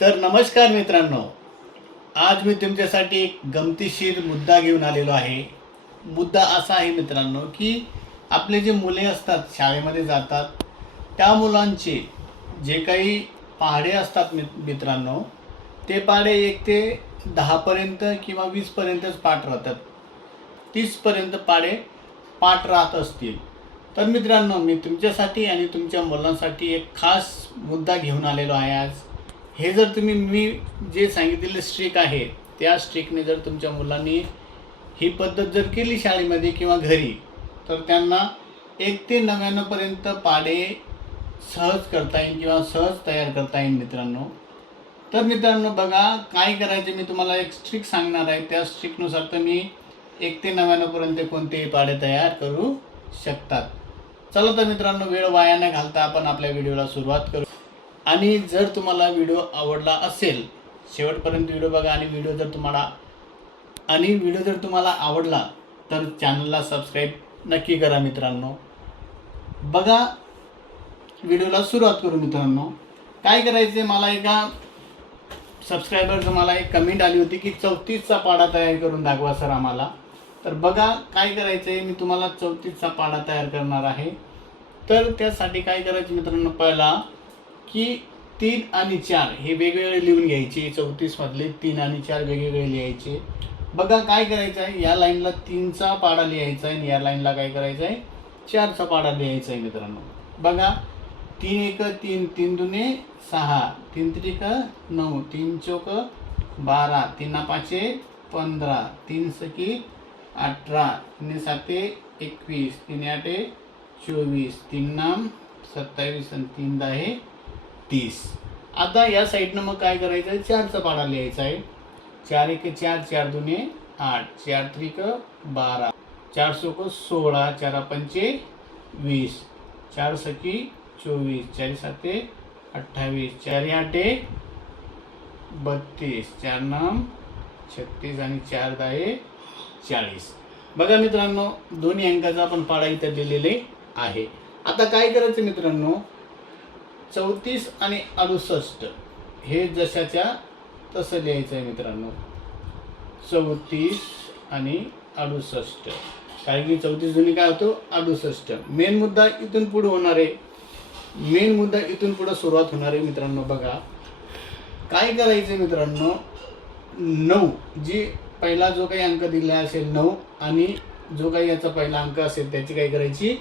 तर नमस्कार मित्रांनो, आज मी तुमच्यासाठी एक गमतीशीर मुद्दा घेऊन आलेलो आहे. मुद्दा असा आहे मित्रांनो, की आपले जे मुले असतात शाळेमध्ये जातात, त्या मुलांचे जे काही पाढे असतात मित्रांनो, ते पाढे 1 ते 10 पर्यंत किंवा 20 पर्यंतच पाठ राहतात. 30 पर्यंत पाढे पाठ राहत असतील. तर मित्रांनो, मी तुमच्यासाठी आणि तुमच्या मुलांसाठी एक खास मुद्दा घेऊन आलेलो आहे आज. हे जर तुम्ही मी जे सांगितलेलं स्ट्रिक आहे त्या स्ट्रिकने जर तुमच्या मुलांनी ही पद्धत जर केली शाळेमध्ये किंवा घरी, तर त्यांना 1 ते 99 पर्यंत पाढे सहज करता येईल किंवा सहज तयार करता येईल मित्रांनो. तर मित्रांनो बघा, काय करायचं मी तुम्हाला एक स्ट्रिक सांगणार आहे. त्या स्ट्रिकनुसार तुम्ही 1 ते 99 पर्यंत कोणतेही पाढे तयार करू शकतात. चला तर मित्रांनो, वेळ वाया न घालता आपण आपल्या व्हिडिओला सुरुवात करू. आणि जर तुम्हाला व्हिडिओ आवडला असेल, शेवटपर्यंत व्हिडिओ बघा. आणि व्हिडिओ जर तुम्हाला आवडला तर चॅनलला सबस्क्राईब नक्की करा मित्रांनो. बघा, व्हिडिओला सुरुवात करू मित्रांनो. काय करायचे, मला एका सबस्क्रायबरचं मला एक कमेंट आली होती की 34चा पाढा तयार करून दाखवा सर आम्हाला. तर बघा काय करायचं आहे, मी तुम्हाला 34चा पाढा तयार करणार आहे. तर त्यासाठी काय करायचं मित्रांनो, पहिला की 3 आणि 4 हे वेगवेगळे लिहून घ्यायचे. 34 मधले 3 आणि 4 वेगवेगळे लिहायचे. बघा काय करायचं आहे, या लाईनला 3चा पाढा लिहायचा आहे आणि या लाईनला काय करायचं आहे, 4चा पाढा लिहायचा आहे मित्रांनो. बघा, 3 1 3, 3 2 6, 3 3 9, 3 4 12, 3 5 15, 3 6 18, 3 7 21, 3 8 24, 3 9 27 आणि 3 10 30. आता या साईडनं मग काय करायचं आहे, 4चा पाढा लिहायचा आहे. 4 1 4, 4 2 8, 4 3 12, 4 4 16, 4 5 20, 4 6 24, 4 7 28, 4 8 32, 4 9 36 आणि 4 10 40. बघा मित्रांनो, दोन्ही अंकाचा आपण पाढा इथे दिलेले आहे. आता काय करायचं मित्रांनो, 34 आणि 68 हे जशाच्या तसं लिहायचं आहे मित्रांनो. 34 आणि 68, कारण की 34 जुनी काय होतो 68. मेन मुद्दा इथून पुढे होणार आहे. मेन मुद्दा इथून पुढे सुरुवात होणार आहे मित्रांनो. बघा काय करायचं मित्रांनो, 9 जी पहिला जो काही अंक दिला असेल 9 आणि जो काही याचा पहिला अंक असेल त्याची काय करायची,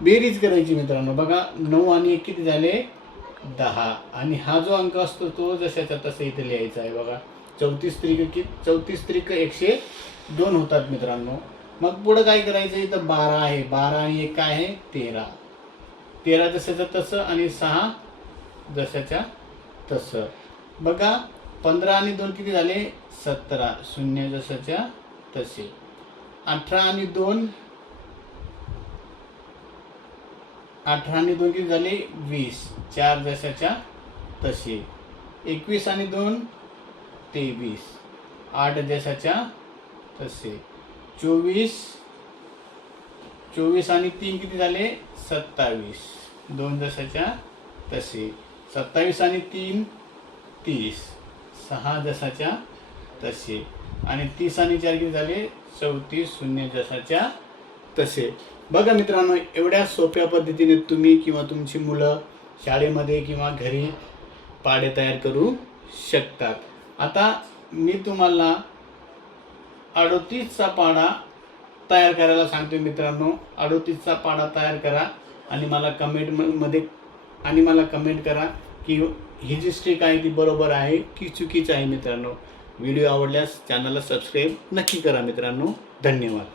बेरीज करायची मित्रांनो. बघा 9 आणि 1 किती झाले, 10. आणि हा जो अंक असतो तो जशाचा तसा इथे लिहायचा आहे. बघा 34 त्रिक 102 होतात मित्रांनो. मग पुढं काय करायचं, इथं 12 आहे. 12 आणि 1 काय आहे, 13. 13 जशाच्या तसं आणि 6 जशाच्या तसं. बघा 15 आणि 2 किती झाले, 17. 0 जशाच्या तसे. 18 आणि 2 किती झाले, 20. 4 जशाच्या तसे. 21 आणि 2 23. 8 जशाच्या तसे. 24 आणि 3 किती झाले, 27. 2 जशाच्या तसे. 27 आणि 3 30. 6 जशाच्या तसे. आणि 30 आणि 4 किती झाले, 34. 0 जशाच्या तसे. बघा मित्रांनो, एवढ्या सोप्या पद्धतीने तुम्ही किंवा तुमची मुलं शाळेमध्ये किंवा घरी पाढे तयार करू शकतात. आता मी तुम्हाला 38चा पाढा तयार करायला सांगतो मित्रांनो. 38चा पाढा तयार करा आणि मला कमेंट करा की ही जी स्ट्रिक आहे ती बरोबर आहे की चुकीचं आहे मित्रांनो. व्हिडिओ आवडल्यास चॅनलला सबस्क्राईब नक्की करा मित्रांनो. धन्यवाद.